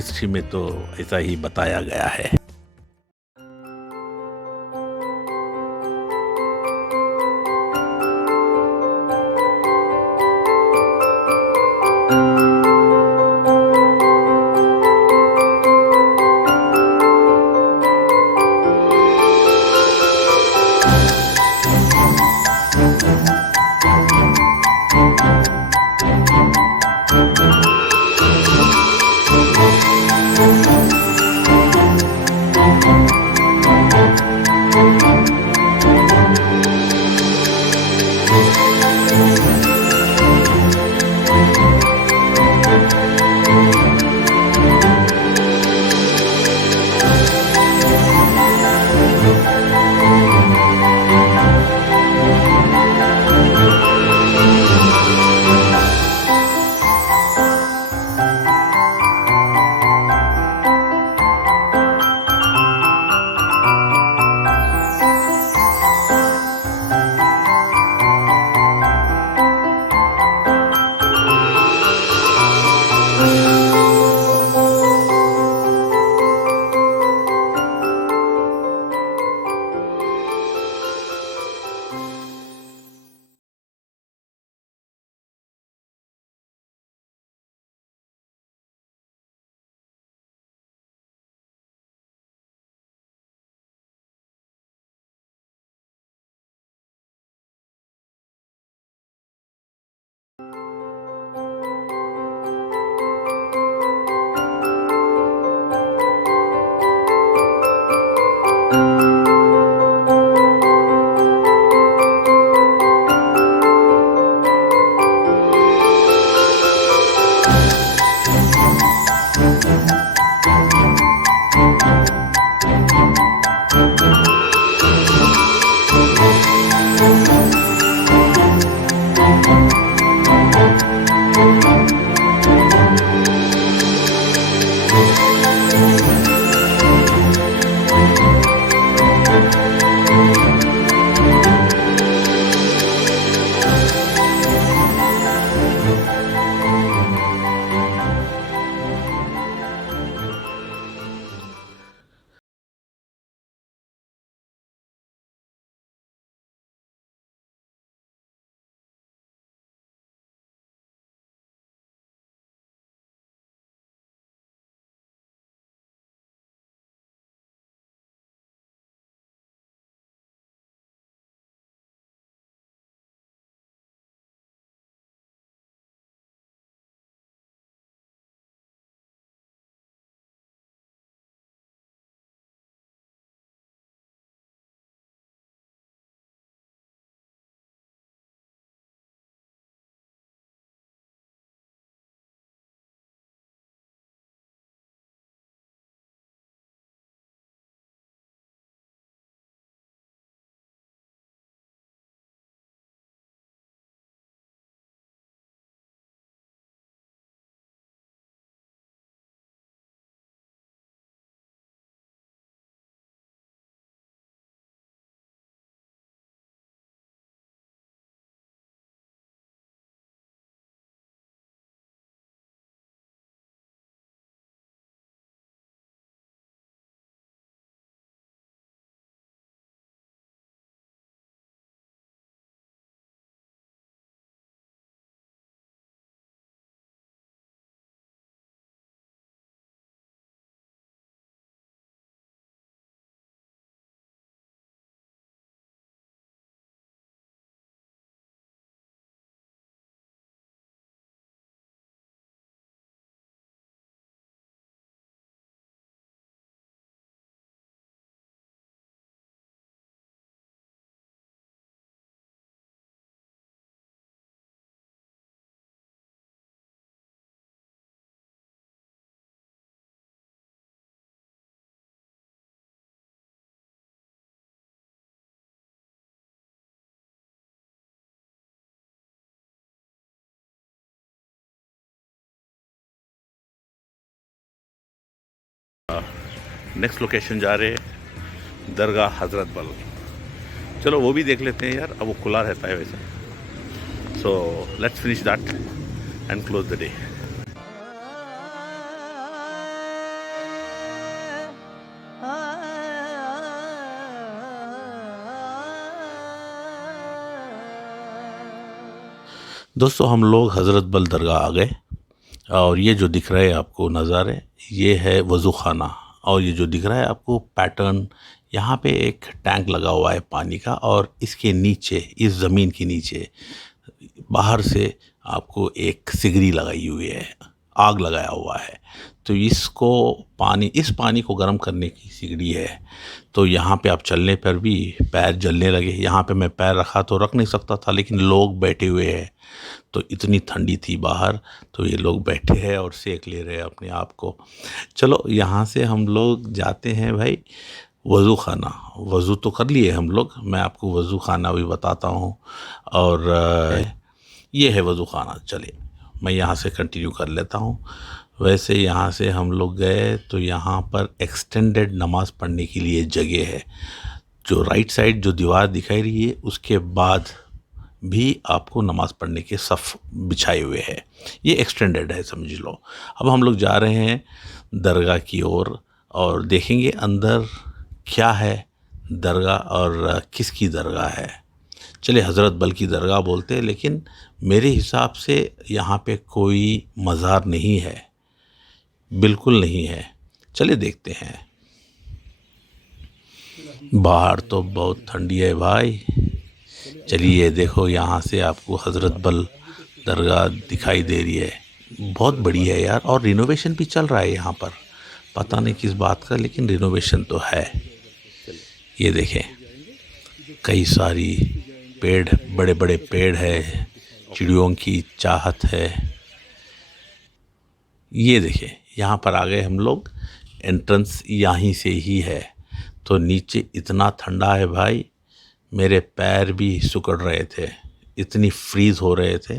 History में तो ऐसा ही बताया गया है। नेक्स्ट लोकेशन जा रहे हैं दरगाह हज़रत बल। चलो वो भी देख लेते हैं यार, अब वो खुला रहता है वैसे। So let's finish that and close the day. दोस्तों हम लोग हज़रत बल दरगाह आ गए और ये जो दिख रहा है आपको नज़ारे, ये है वज़ू खाना। और ये जो दिख रहा है आपको पैटर्न, यहाँ पे एक टैंक लगा हुआ है पानी का और इसके नीचे, इस ज़मीन के नीचे बाहर से आपको एक सिगरी लगाई हुई है, आग लगाया हुआ है। तो इसको इस पानी को गर्म करने की सिगड़ी है। तो यहाँ पे आप चलने पर भी पैर जलने लगे। यहाँ पे मैं पैर रखा तो रख नहीं सकता था, लेकिन लोग बैठे हुए हैं तो इतनी ठंडी थी बाहर, तो ये लोग बैठे हैं और सेक ले रहे हैं अपने आप को। चलो यहाँ से हम लोग जाते हैं भाई वज़ू खाना। वज़ू तो कर लिए हम लोग, मैं आपको वज़ू खाना भी बताता हूँ। और ये है वज़ू खाना। चलिए मैं यहाँ से कंटिन्यू कर लेता हूँ। वैसे यहाँ से हम लोग गए तो यहाँ पर एक्सटेंडेड नमाज़ पढ़ने के लिए जगह है। जो राइट साइड जो दीवार दिखाई रही है उसके बाद भी आपको नमाज़ पढ़ने के सफ़ बिछाए हुए हैं। ये एक्सटेंडेड है समझ लो। अब हम लोग जा रहे हैं दरगाह की ओर और देखेंगे अंदर क्या है दरगाह और किसकी दरगाह है। चलिए हज़रत बल की दरगाह बोलते हैं, लेकिन मेरे हिसाब से यहाँ पे कोई मज़ार नहीं है, बिल्कुल नहीं है। चलिए देखते हैं। बाहर तो बहुत ठंडी है भाई। चलिए देखो यहाँ से आपको हज़रत बल दरगाह दिखाई दे रही है। बहुत बड़ी है यार, और रिनोवेशन भी चल रहा है यहाँ पर, पता नहीं किस बात का, लेकिन रिनोवेशन तो है। ये देखें कई सारी पेड़, बड़े बड़े पेड़ है, चिड़ियों की चाहत है। ये देखें यहाँ पर आ गए हम लोग, एंट्रेंस यहीं से ही है। तो नीचे इतना ठंडा है भाई, मेरे पैर भी सिकुड़ रहे थे, इतनी फ्रीज़ हो रहे थे,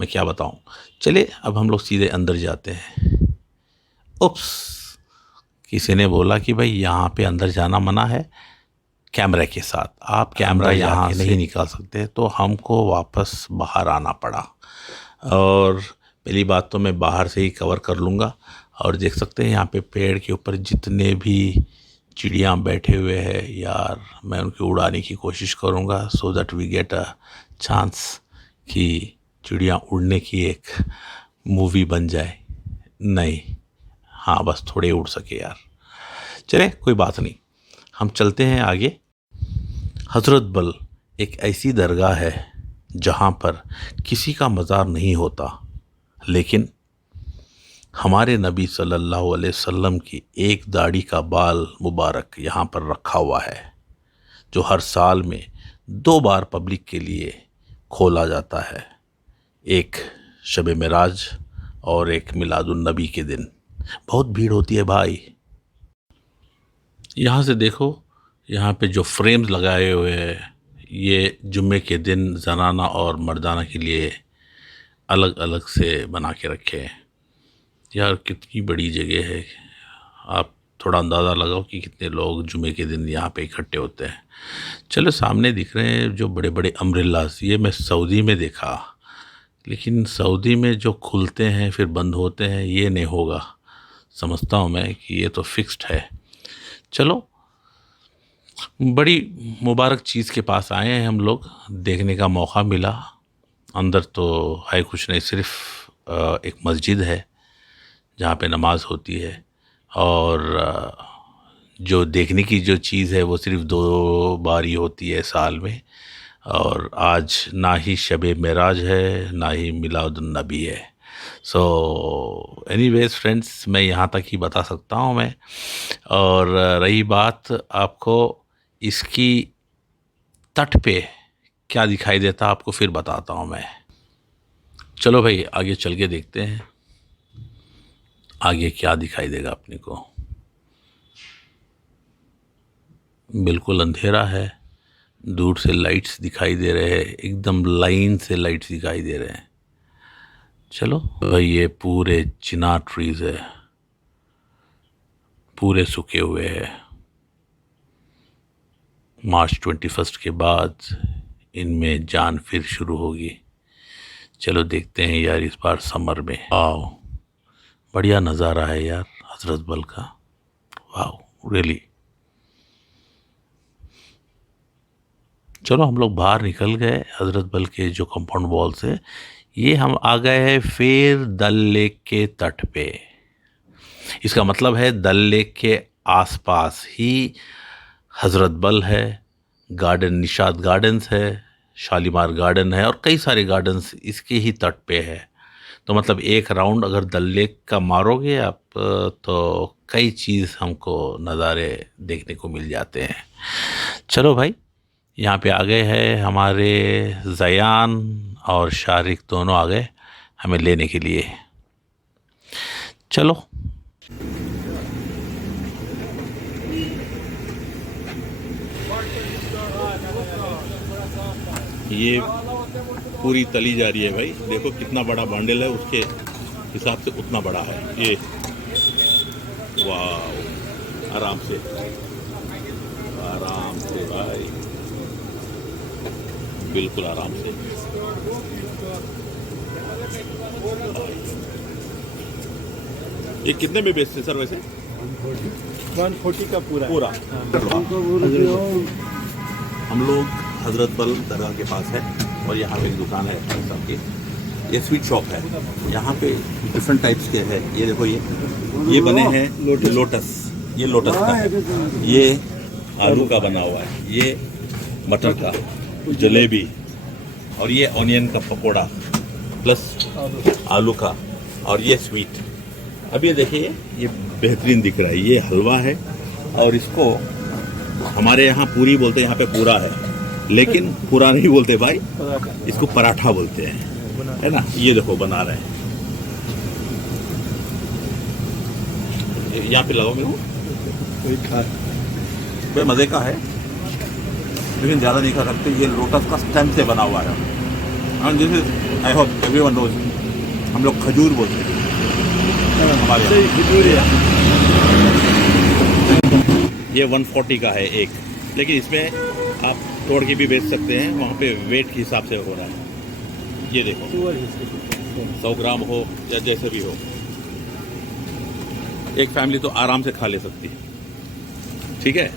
मैं क्या बताऊं। चलिए अब हम लोग सीधे अंदर जाते हैं। उप्स, किसी ने बोला कि भाई यहाँ पे अंदर जाना मना है कैमरे के साथ, आप कैमरा यहाँ से नहीं निकाल सकते। तो हमको वापस बाहर आना पड़ा। और पहली बात तो मैं बाहर से ही कवर कर लूँगा। और देख सकते हैं यहाँ पे पेड़ के ऊपर जितने भी चिड़ियाँ बैठे हुए हैं यार, मैं उनकी उड़ाने की कोशिश करूँगा so that we get a chance कि चिड़ियाँ उड़ने की एक मूवी बन जाए। नहीं, हाँ बस थोड़े उड़ सके यार। चले कोई बात नहीं, हम चलते हैं आगे। हज़रत बल एक ऐसी दरगाह है जहाँ पर किसी का मज़ार नहीं होता, लेकिन हमारे नबी सल्लल्लाहु अलैहि वसल्लम की एक दाढ़ी का बाल मुबारक यहाँ पर रखा हुआ है, जो हर साल में 2 बार पब्लिक के लिए खोला जाता है। एक शब मेराज और एक मिलादुन नबी के दिन। बहुत भीड़ होती है भाई। यहाँ से देखो, यहाँ पे जो फ्रेम्स लगाए हुए हैं, ये जुम्मे के दिन जनाना और मर्दाना के लिए अलग अलग से बना के रखे हैं। यार कितनी बड़ी जगह है, आप थोड़ा अंदाज़ा लगाओ कि कितने लोग जुमे के दिन यहाँ पे इकट्ठे होते हैं। चलो सामने दिख रहे हैं जो बड़े बड़े अम्ब्रेलास, ये मैं सऊदी में देखा, लेकिन सऊदी में जो खुलते हैं फिर बंद होते हैं, ये नहीं होगा। समझता हूँ मैं कि ये तो फिक्स्ड है। चलो बड़ी मुबारक चीज़ के पास आए हैं हम लोग, देखने का मौका मिला। अंदर तो है कुछ नहीं, सिर्फ एक मस्जिद है जहाँ पे नमाज होती है। और जो देखने की जो चीज़ है वो सिर्फ 2 बार ही होती है साल में। और आज ना ही शब मेराज है ना ही मिलादुन नबी है। सो एनीवेज फ्रेंड्स, मैं यहाँ तक ही बता सकता हूँ मैं। और रही बात आपको इसकी तट पे क्या दिखाई देता, आपको फिर बताता हूँ मैं। चलो भाई आगे चल के देखते हैं आगे क्या दिखाई देगा अपने को। बिल्कुल अंधेरा है, दूर से लाइट्स दिखाई दे रहे हैं, एकदम लाइन से लाइट्स दिखाई दे रहे हैं। चलो भाई, ये पूरे चिनार ट्रीज है, पूरे सूखे हुए हैं। मार्च 21 के बाद इनमें जान फिर शुरू होगी। चलो देखते हैं यार इस बार समर में। वाह बढ़िया नज़ारा है यार हज़रत बल का, वाह रियली। चलो हम लोग बाहर निकल गए हज़रत बल के जो कंपाउंड वॉल से। ये हम आ गए हैं फिर डल लेक के तट पे। इसका मतलब है डल लेक के आसपास ही हज़रत बल है, गार्डन निशात गार्डन्स है, शालीमार गार्डन है और कई सारे गार्डन्स इसके ही तट पे है। तो मतलब एक राउंड अगर डल लेक का मारोगे आप तो कई चीज़ हमको नज़ारे देखने को मिल जाते हैं। चलो भाई, यहाँ पे आ गए हैं हमारे ज़यान और शारिक, दोनों आ गए हमें लेने के लिए। चलो। ये पूरी तली जा रही है भाई, देखो कितना बड़ा बंडल है, उसके हिसाब से उतना बड़ा है ये। वाह, आराम से भाई, बिल्कुल आराम से। ये कितने में बेचते सर वैसे? 140 का पूरा हम लोग हजरत बल दरगाह के पास है और यहाँ पे एक दुकान है भाई साहब की, ये स्वीट शॉप है। यहाँ पे डिफरेंट टाइप्स के है। ये देखो, ये बने हैं लोटस, ये लोटस का है, ये आलू का बना हुआ है, ये मटर का जलेबी, और ये ऑनियन का पकोड़ा प्लस आलू का, और ये स्वीट। अब ये देखिए, ये बेहतरीन दिख रहा है, ये हलवा है और इसको हमारे यहाँ पूरी बोलते हैं, यहाँ पे पूरा है, लेकिन पूरा नहीं बोलते भाई, इसको पराठा बोलते हैं, है ना। ये देखो बना रहे हैं, यहाँ पे लगाओ मेरे को, मज़े का है लेकिन ज़्यादा नहीं खा सकते। ये लोटस का स्टेम से बना हुआ है, and this is, I hope everyone knows, हम लोग खजूर बोलते हैं हमारे यहाँ। ये 140 का है एक, लेकिन इसमें आप तोड़ के भी बेच सकते हैं, वहाँ पे वेट के हिसाब से हो रहा है। ये देखो 100 ग्राम हो या जैसे भी हो, एक फैमिली तो आराम से खा ले सकती है, ठीक है।